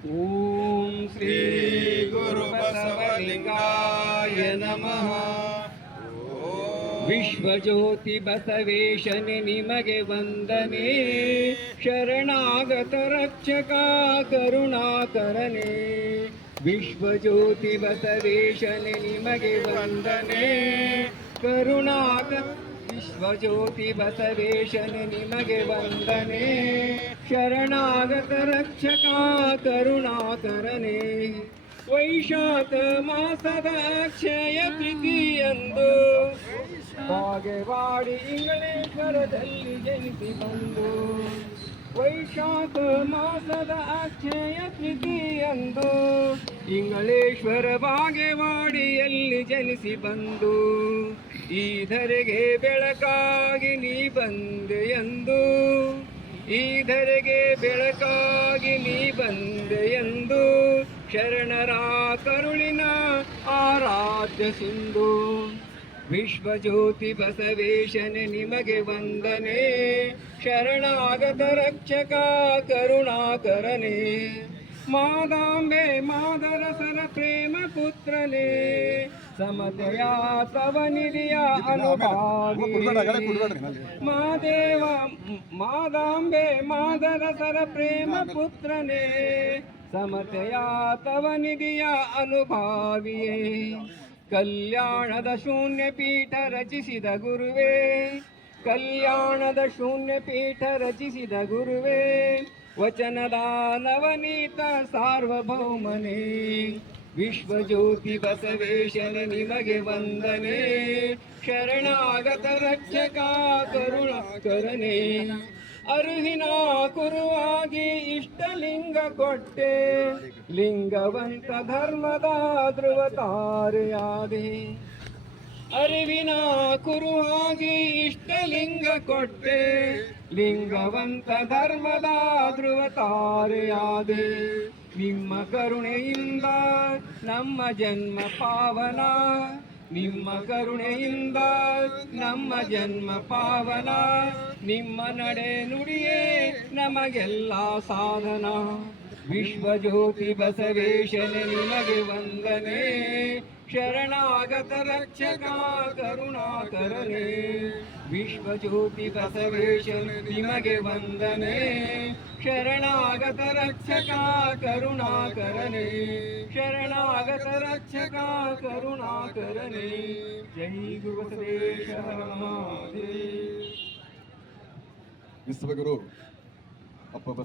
ॐ श्रीगुरुबसवलिङ्गाय नमः। विश्वज्योतिबसवे निमगे वन्दने शरणागतरक्षका करुणाकरणे करुणाकरणे विश्वज्योतिबसवेशनिमगे वन्दने करुणागत ವಿಶ್ವಜ್ಯೋತಿ ಬಸವೇಶನೆ ನಿಮಗೆ ವಂದನೆ. ಶರಣಾಗತ ರಕ್ಷಕ ಕರುಣಾಕರನೆ. ವೈಶಾಖ ಮಾಸದ ಅಕ್ಷಯ ಪ್ರೀತಿಯಂದು ಬಾಗೇವಾಡಿ ಇಂಗಳೇಶ್ವರದಲ್ಲಿ ಜನಿಸಿ ಬಂದು. ವೈಶಾಖ ಮಾಸದ ಅಕ್ಷಯ ಎಂದು ಇಂಗಳೇಶ್ವರ ಬಾಗೇವಾಡಿಯಲ್ಲಿ ಜನಿಸಿ ಬಂದು. ಈ ಬೆಳಕಾಗಿ ನೀ ಬಂದೆ ಎಂದು. ಧರೆಗೆ ಬೆಳಕಾಗಿ ನೀ ಬಂದೆ ಎಂದು. ಶರಣರ ಕರುಳಿನ ಆರಾಧ್ಯ ಸಿಂಧು. ವಿಶ್ವಜ್ಯೋತಿ ಬಸವೇಶನೆ ನಿಮಗೆ ವಂದನೆ. ಶರಣಾಗತ ರಕ್ಷಕ ಕರುಣಾಕರನೆ. ಮಾದಾಂಬೆ ಮಾದರಸರ ಪ್ರೇಮ ಪುತ್ರನೇ ಸಮತೆಯ ತವ ನಿಧಿಯ ಅನುಭಾವಿ. ಮಾದೇವ ಮಾದಾಂಬೆ ಮಾದರಸರ ಪ್ರೇಮ ಪುತ್ರನೇ ಸಮತೆಯ ತವ ನಿಧಿಯ ಅನುಭಾವಿಯೇ. ಕಲ್ಯಾಣದ ಶೂನ್ಯ ಪೀಠ ರಚಿಸಿದ ಗುರುವೇ ಕಲ್ಯಾಣದ ಶೂನ್ಯ ಪೀಠ ರಚಿಸಿದ ಗುರುವೇ. ವಚನದ ನವನೀತ ಸಾರ್ವಭೌಮನೇ ವಿಶ್ವಜ್ಯೋತಿ ಬಸವೇಶನೆ ನಿಮಗೆ ವಂದನೆ ಶರಣಾಗತ ರಕ್ಷಕ ಕರುಣಾಕರನೆ ಅರುಹಿನ ಕುರುವಾಗಿ ಇಷ್ಟಲಿಂಗ ಕೊಟ್ಟೆ ಲಿಂಗವಂತ ಧರ್ಮದ ಧ್ರುವತಾರೆಯಾದೆ ಅರಿವಿನ ಕುರುವಾಗಿ ಇಷ್ಟಲಿಂಗ ಕೊಟ್ಟೆ ಲಿಂಗವಂತ ಧರ್ಮದ ಧ್ರುವತಾರೆಯಾದೆ ನಿಮ್ಮ ಕರುಣೆಯಿಂದ ನಮ್ಮ ಜನ್ಮ ಪಾವನ ನಿಮ್ಮ ಕರುಣೆಯಿಂದ ನಮ್ಮ ಜನ್ಮ ಪಾವನ ನಿಮ್ಮ ನಡೆ ನುಡಿಯೇ ನಮಗೆಲ್ಲ ಸಾಧನ विश्वज्योति बसवेश निलगे वंदने शरणागत रक्षका करुणाकरणे विश्वज्योति बसवेश निलगे वंदने शरणागत रक्षका करुणाकरणे शरणागत रक्षका करुणाकरणे जय गुरु बसवेश विश्वगुरु अप्प